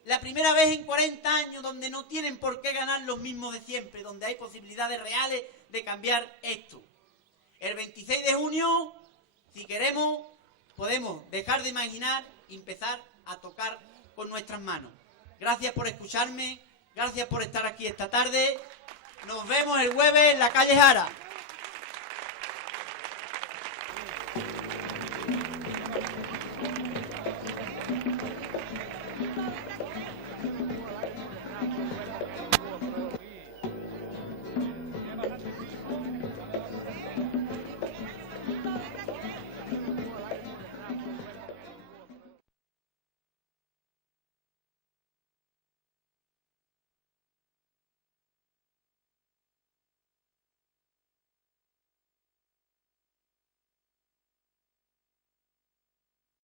la primera vez en 40 años donde no tienen por qué ganar los mismos de siempre, donde hay posibilidades reales de cambiar esto. El 26 de junio, si queremos, podemos dejar de imaginar y empezar a tocar con nuestras manos. Gracias por escucharme, gracias por estar aquí esta tarde. Nos vemos el jueves en la calle Jara.